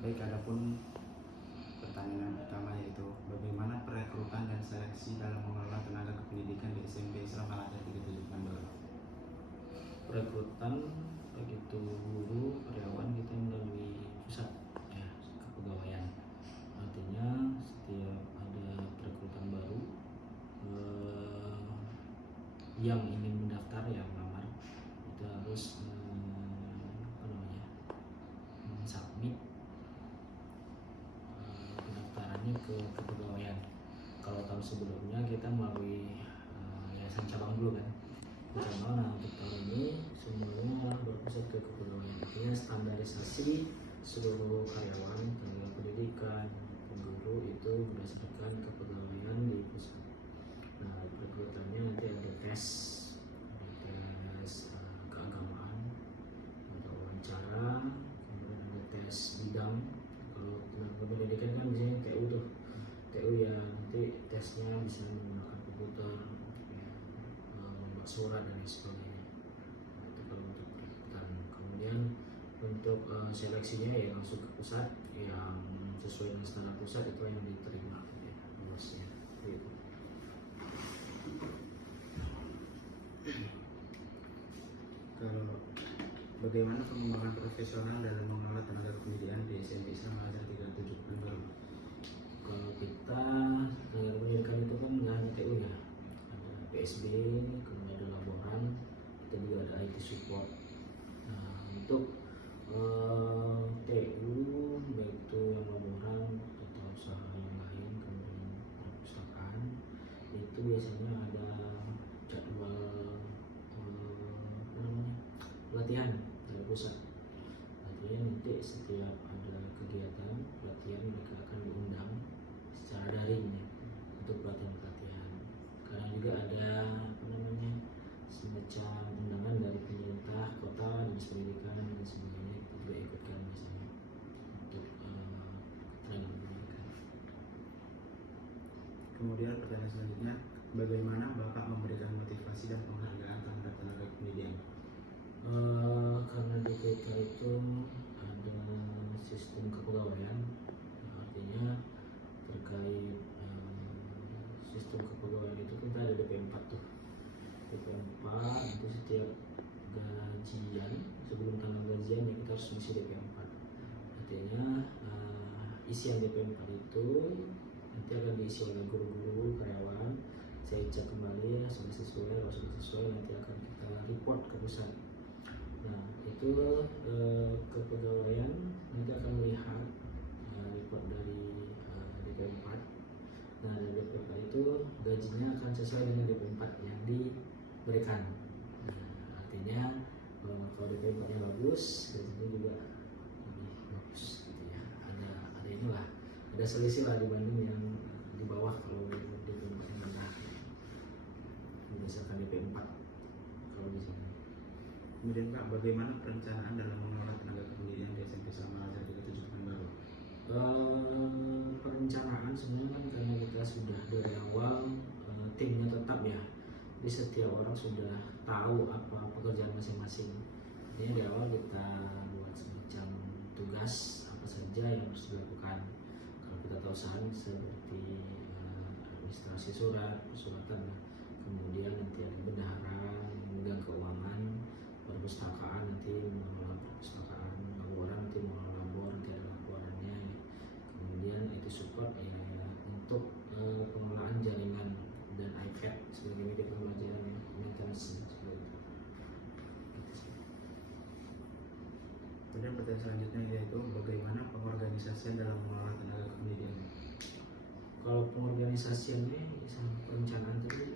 Baik, adapun pertanyaan pertama yaitu bagaimana perekrutan dan seleksi dalam mengelola tenaga kependidikan di SMP Islam Al Azhar 37 Bandung? Perekrutan baik itu guru, karyawan kita melalui pusat ya, kepegawaian. Artinya setiap ada perekrutan baru yang ingin mendaftar yang melamar itu harus submit pendaftarannya ke kepegawaian. Kalau tahun sebelumnya kita melalui yayasan cabang dulu kan, cabang. Nah, untuk tahun ini semuanya berpusat ke kepegawaian. Artinya standarisasi seluruh karyawan, tenaga pendidikan, guru itu berdasarkan kepegawaian di pusat. Nah, perekrutannya nanti ada tes keagamaan, ada wawancara, kemudian ada tes bidang. Kalau tenaga pendidikan kan biasanya TU tuh, TU ya nanti tesnya bisa menggunakan komputer, ya, membuat surat dan lain sebagainya. Nah, itu kalau untuk perekrutan. Kemudian untuk seleksinya ya langsung ke pusat yang sesuai dengan standar pusat itu yang diterima ya, lulusnya. Gitu. Kalau bagaimana pengembangan profesional dalam mengelola tenaga kependidikan di SMP Islam Al Azhar 37 Bandung? Kalau kita tenaga pendidikan itu kan nggak hanya TU ya, ada PSB, kemudian ada laboran, kita juga ada IT support. Nah, untuk TU baik itu yang laboran atau usaha yang lain, kemudian perpustakaan itu biasanya ada jadwal pelatihan dari pusat. Artinya nanti setiap ada kegiatan pelatihan mereka akan diundang secara daring ya, untuk pelatihan. Karena juga ada semacam undangan dari pemerintah kota, dinas pendidikan dan sebagainya, itu juga ikutkan biasanya untuk tenaga pendidikan. Kemudian pertanyaan selanjutnya, bagaimana Bapak memberikan motivasi dan penghargaan terhadap tenaga kependidikan? Karena di kita itu ada sistem kepegawaian, artinya terkait sistem kepegawaian itu kita ada DP4 tuh. DP4 itu setiap gajian, sebelum tanggal gajian ya kita harus mengisi DP4. Artinya isian DP4 itu nanti akan diisi oleh guru-guru, karyawan. Saya cek kembali ya, sudah sesuai, kalau sudah sesuai nanti akan kita report ke pusat. Nah, itu kepegawaian nanti akan melihat report dari DP4. Nah, dari DP4 itu gajinya akan sesuai dengan DP4 yang diberikan. Nah, artinya kalau DP4-nya bagus, gajinya juga lebih bagus gitu ya. Ada inilah, ada selisih lah dibanding yang di bawah kalau DP4-nya rendah. Berdasarkan DP4 kalau di sini. Kemudian Pak, bagaimana perencanaan dalam mengelola tenaga kependidikan di SMP Islam Al Azhar 37 Bandung? Perencanaan sebenarnya kan karena kita sudah dari awal timnya tetap ya, jadi setiap orang sudah tahu apa pekerjaan masing-masing. Jadi dari awal kita buat semacam tugas apa saja yang harus dilakukan. Kalau kita tahu saham seperti administrasi surat, persuratan, kemudian nanti ada bendahara, memegang keuangan, perpustakaan nanti mengelola perpustakaan, laboran nanti mengelola labor, nanti ada laporannya ya. Kemudian itu support ya untuk pengelolaan jaringan dan iPad sebagai media pembelajaran ya, maintenance seperti itu. Kemudian pertanyaan selanjutnya yaitu bagaimana pengorganisasian dalam mengelola tenaga kependidikan? Kalau pengorganisasiannya sama perencanaan tadi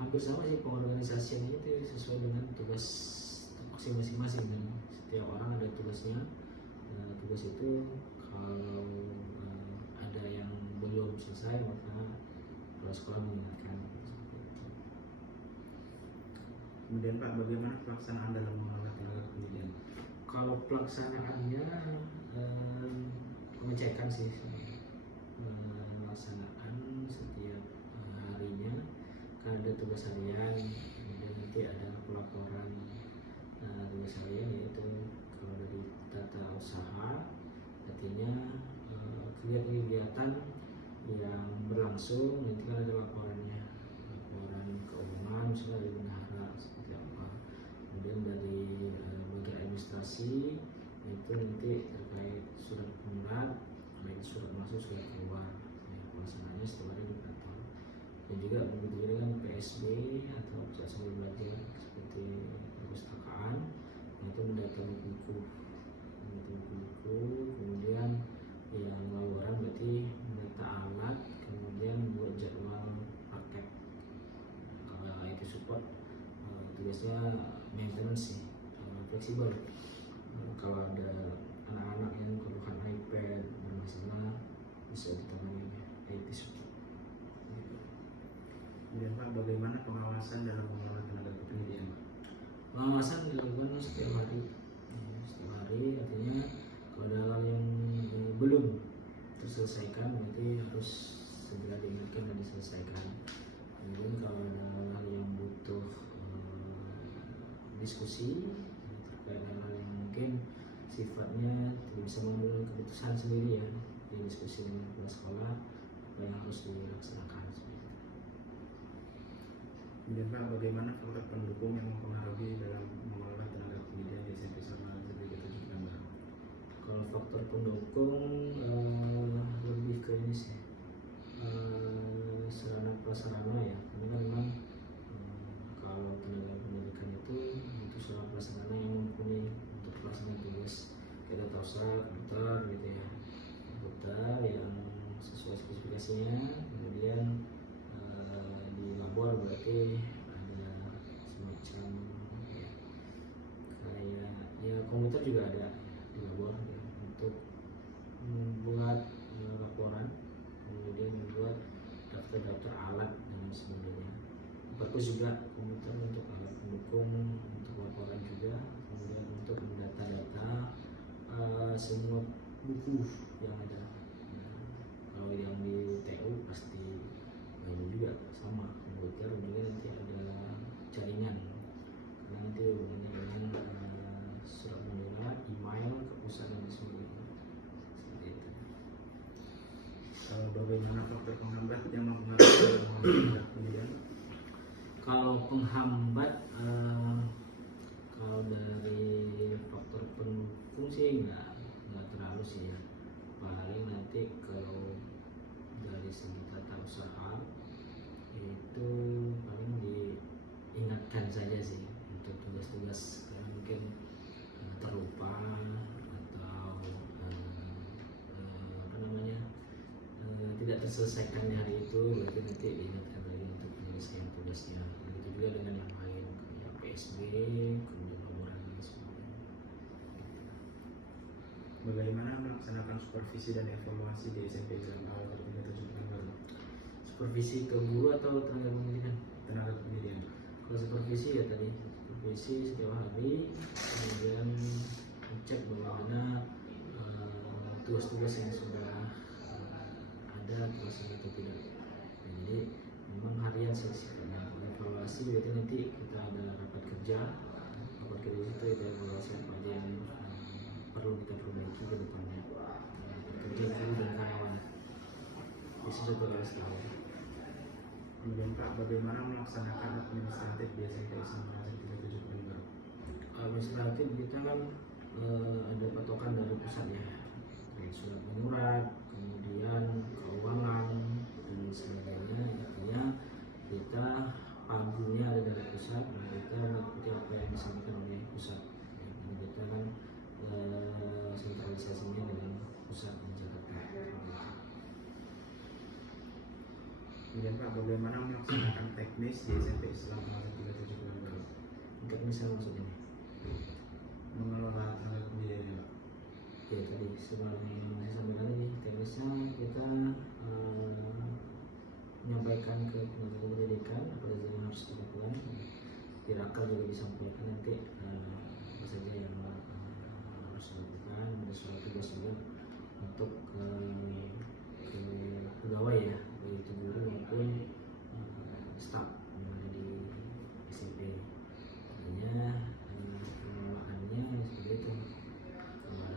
hampir sama sih, pengorganisasiannya itu sesuai dengan tugas masing-masing dan setiap orang ada tugasnya. Tugas itu kalau ada yang belum selesai maka kepala sekolah mengingatkan. Kemudian Pak, bagaimana pelaksanaan dalam mengelola tenaga kependidikan? Kalau pelaksanaannya pengecekan sih, pelaksanaan setiap harinya kan ada tugas harian, kemudian nanti ada pelaporan tugas harian, yaitu kalau dari tata usaha, artinya kegiatan-kegiatan yang berlangsung nanti kan ada laporannya, laporan keuangan misalnya dari bendahara seperti apa, kemudian dari bagian administrasi itu nanti terkait surat menyurat, baik surat masuk surat keluar, ya, pelaksanaannya setelah ini dipantau. Dan juga begitu juga dengan PSB atau pusat sambil belajar seperti perpustakaan, itu mendata buku, kemudian yang laporan berarti mendata alat, kemudian buat jadwal praktek. Kalau IT support tugasnya maintenance sih, fleksibel. Kalau ada anak-anak yang kebutuhan iPad bermasalah bisa ditangani IT support. Kemudian Pak, bagaimana pengawasan dalam mengelola tenaga kependidikan? Pengawasan dilakukan setiap hari, artinya kalau ada hal yang belum terselesaikan berarti harus segera diingatkan dan diselesaikan. Kemudian kalau ada hal yang butuh diskusi terkait hal yang mungkin sifatnya tidak bisa mengambil keputusan sendiri, ya diskusi dengan kepala sekolah apa yang harus dilaksanakan. Kemudian Pak, bagaimana faktor pendukung yang mempengaruhi dalam mengelola tenaga pendidikan di SMP Islam Al-Azhar 37 Pekanbaru? Kalau faktor pendukung lebih ke ini sih, sarana prasarana ya. Ini kan memang kalau tenaga pendidikan itu sarana prasarana yang mumpuni untuk pelaksanaan tugas. Kita tahu komputer gitu ya, komputer yang sesuai spesifikasinya, kemudian di labor berarti ada semacam ya, kayak ya komputer juga ada di labor ya, untuk membuat laporan, kemudian membuat daftar-daftar alat dan sebagainya. Bagus juga komputer untuk alat pendukung, untuk laporan juga, kemudian untuk mendata-data semua buku yang ada. Nah, kalau yang di TU pasti ini juga sama komputer, juga nanti ada jaringan, karena nanti hubungannya dengan surat menyurat, email ke pusat dan sebagainya. Seperti itu. Bagaimana faktor penghambat yang mempengaruhi dalam mengelola tenaga pendidikan? Kalau penghambat, kalau dari faktor pendukung sih nggak terlalu sih ya. Paling nanti kalau dari segi tata usaha itu paling diingatkan saja sih untuk tugas-tugas yang mungkin terlupa atau tidak terselesaikan di hari itu, berarti nanti diingatkan lagi untuk penyelesaian tugasnya. Begitu juga dengan yang lain, kayak PSB, kemudian laporan dan sebagainya. Bagaimana melaksanakan supervisi dan evaluasi di SMP Islam Al-Azhar 37 Pekanbaru? Supervisi ke guru atau tenaga pendidikan? Tenaga pendidikan. Kalau supervisi ya tadi, supervisi setiap hari, kemudian cek bagaimana tugas-tugas yang sudah ada terlaksana atau tidak. Jadi memang harian sih sifatnya. Evaluasi berarti nanti kita ada rapat kerja itu kita evaluasi apa aja yang perlu kita perbaiki ke depannya. Rapat kerja guru dan karyawan. Itu satu kali sekali. Kemudian Pak, bagaimana melaksanakan administratif di SMP Islam Al-Azhar 37 Pekanbaru? Administratif kita kan ada patokan dari pusat ya, dari surat menyurat, kemudian keuangan dan sebagainya. Artinya kita pagunya ada dari pusat, dan kita mengikuti apa yang disampaikan oleh pusat. Dan kita kan sentralisasinya dengan pusat di Jakarta. Kemudian Pak, bagaimana melaksanakan teknis di SMP Islam Al-Azhar 37 Pekanbaru? Teknisnya maksudnya Mengelola tenaga pendidikan Pak. ya tadi sebelum saya sampaikan tadi, teknisnya kita menyampaikan ke tenaga pendidikan apa saja yang harus dilakukan. Di Rakal juga disampaikan nanti apa saja yang harus dilakukan, ada surat tugas juga untuk ke pegawai ya, baik itu guru maupun staf yang ada di SMP. Artinya pengelolaannya seperti itu. Kalau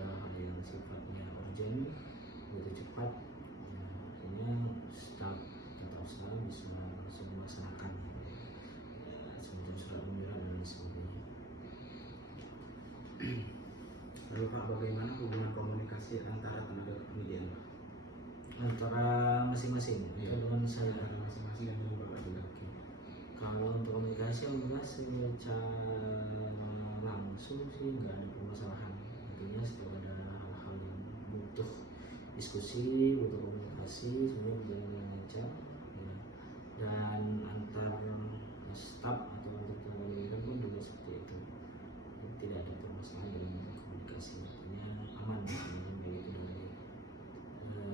Lalu Pak, bagaimana hubungan komunikasi antara tenaga kependidikan Pak? Antara masing-masing Iya. dengan saya. Antara masing-masing dan dengan Bapak juga. Oke. Kalau untuk komunikasi alhamdulillah secara langsung sih nggak ada permasalahan. Artinya setiap ada hal-hal yang butuh diskusi, butuh komunikasi, semua berjalan dengan lancar. Ya. Dan antar staf atau antar tenaga pendidikan pun juga seperti itu. Tidak ada permasalahan dalam komunikasi. Artinya aman semuanya, baik itu dari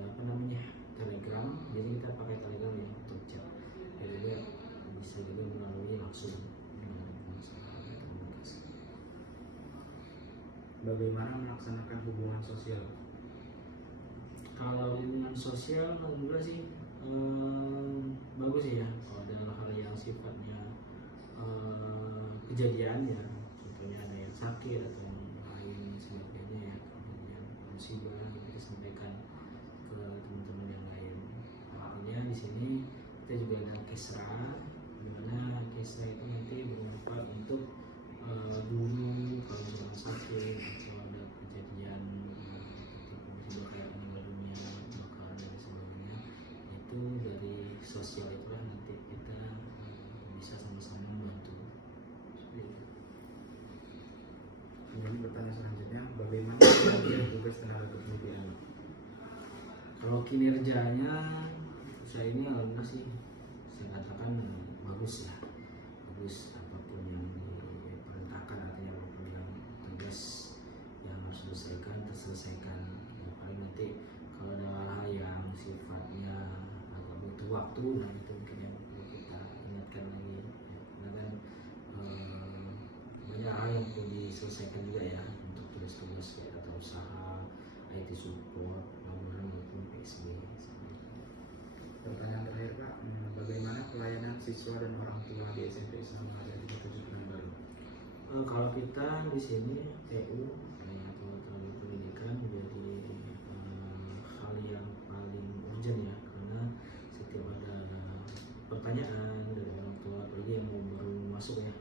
apa namanya, Telegram. Jadi kita pakai Telegram ya untuk chat. Ya, juga bisa juga melalui langsung masalah komunikasi. Bagaimana melaksanakan hubungan sosial? Kalau hubungan sosial alhamdulillah sih bagus ya. Kalau ada hal yang sifatnya kejadian ya, contohnya ada yang sakit atau yang lain sebagainya ya, kemudian musibah kita sampaikan ke teman-teman yang lain. Artinya di sini kita juga ada kesra, di mana kesra itu nanti bermanfaat untuk dulu kalau misalnya sakit atau ada kejadian seperti musibah kayak meninggal dunia, kebakaran dan sebagainya, itu dari sosial itulah nanti kita bisa sama-sama membantu. Seperti itu. Kemudian pertanyaan selanjutnya, bagaimana kinerja tugas tenaga kependidikan? Kalau kinerjanya saya ini alhamdulillah sih saya katakan bagus ya, bagus. Apapun yang diperintahkan, artinya apapun yang tugas yang harus diselesaikan terselesaikan. Ya, paling nanti kalau ada hal yang sifatnya agak butuh waktu, nah itu mungkin yang perlu kita ingatkan lagi ya. Karena kan banyak hal yang perlu diselesaikan juga ya untuk tugas-tugas kayak data usaha, IT support, bangunan maupun PSB. Pertanyaan terakhir Pak, bagaimana pelayanan siswa dan orang tua di SMP Islam Al Azhar 37 Pekanbaru? Kalau kita di sini TU atau tenaga pendidikan menjadi hal yang paling urgent ya, karena setiap ada pertanyaan dari orang tua, apalagi yang baru masuk ya,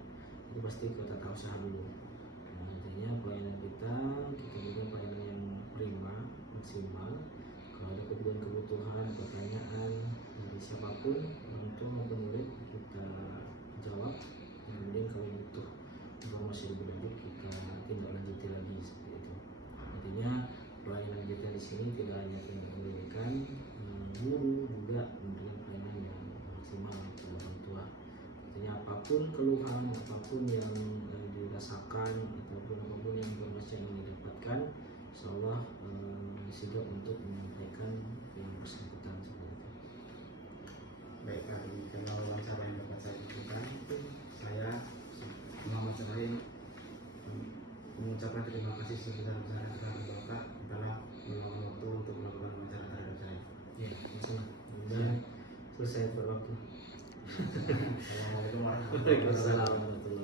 itu pasti ke tata usaha dulu. Nah, artinya pelayanan kita juga pelayanan yang prima, maksimal. Kalau ada kebutuhan, pertanyaan dari siapapun, orang tua maupun murid, kita jawab. Kemudian kalau butuh informasi lebih lanjut, kita tindak lanjuti lagi seperti itu. Artinya pelayanan kita di sini tidak hanya tenaga pendidikan, guru juga memberikan pelayanan yang maksimal kepada orang tua. Artinya apapun keluhan, apapun yang dirasakan, ataupun apapun yang informasi yang didapatkan, insyaallah sigap untuk menyampaikan yang bersangkutan seperti itu. Baik Pak, demikian wawancara yang dapat saya lakukan. Saya Muhammad Serahin mengucapkan terima kasih sebesar-besarnya kepada Bapak telah meluangkan waktu untuk melakukan wawancara terhadap saya. Ya, sama. Dan selesai berwaktu. Assalamualaikum warahmatullahi wabarakatuh. Waalaikumsalam warahmatullahi wabarakatuh.